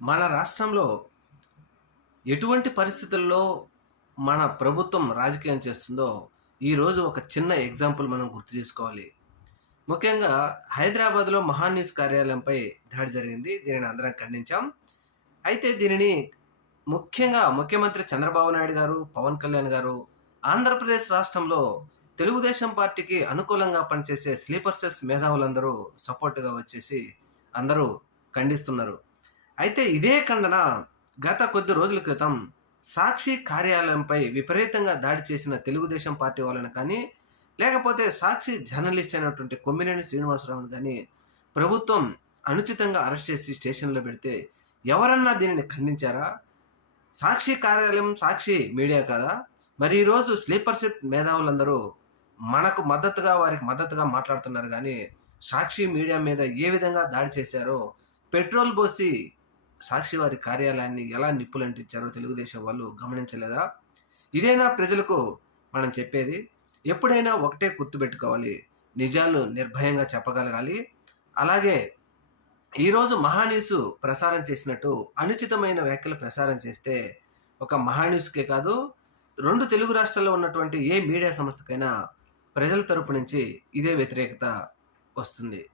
మన రాష్ట్రంలో ఎటువంటి పరిస్థితుల్లో మన ప్రభుత్వం రాజకీయం చేస్తుందో ఈరోజు ఒక చిన్న ఎగ్జాంపుల్ మనం గుర్తు చేసుకోవాలి. ముఖ్యంగా హైదరాబాద్లో మహాన్ న్యూస్ కార్యాలయంపై దాడి జరిగింది. దీనిని అందరం ఖండించాం. అయితే దీనిని ముఖ్యంగా ముఖ్యమంత్రి చంద్రబాబు నాయుడు గారు పవన్ కళ్యాణ్ గారు ఆంధ్రప్రదేశ్ రాష్ట్రంలో తెలుగుదేశం పార్టీకి అనుకూలంగా పనిచేసే స్లీపర్ సెల్స్ మేధావులందరూ సపోర్టుగా వచ్చేసి అందరూ ఖండిస్తున్నారు. అయితే ఇదే ఖండన గత కొద్ది రోజుల క్రితం సాక్షి కార్యాలయంపై విపరీతంగా దాడి చేసిన తెలుగుదేశం పార్టీ వాళ్ళని కానీ లేకపోతే సాక్షి జర్నలిస్ట్ అయినటువంటి కొమ్మినేని శ్రీనివాసరావుని కానీ ప్రభుత్వం అనుచితంగా అరెస్ట్ చేసి స్టేషన్లో పెడితే ఎవరన్నా దీనిని ఖండించారా? సాక్షి కార్యాలయం సాక్షి మీడియా కదా? మరి ఈరోజు స్లీపర్షిప్ మేధావులందరూ మనకు మద్దతుగా వారికి మద్దతుగా మాట్లాడుతున్నారు కానీ సాక్షి మీడియా మీద ఏ విధంగా దాడి చేశారో పెట్రోల్ పోసి సాక్షి వారి కార్యాలయాన్ని ఎలా నిప్పులంటించారో తెలుగుదేశం వాళ్ళు గమనించలేదా? ఇదేనా ప్రజలకు మనం చెప్పేది? ఎప్పుడైనా ఒకటే గుర్తుపెట్టుకోవాలి నిజాలు నిర్భయంగా చెప్పగలగాలి. అలాగే ఈరోజు మహాన్యూస్ ప్రసారం చేసినట్టు అనుచితమైన వ్యాఖ్యలు ప్రసారం చేస్తే ఒక మహాన్యూస్కే కాదు రెండు తెలుగు రాష్ట్రాల్లో ఉన్నటువంటి ఏ మీడియా సంస్థకైనా ప్రజల తరపు నుంచి ఇదే వ్యతిరేకత వస్తుంది.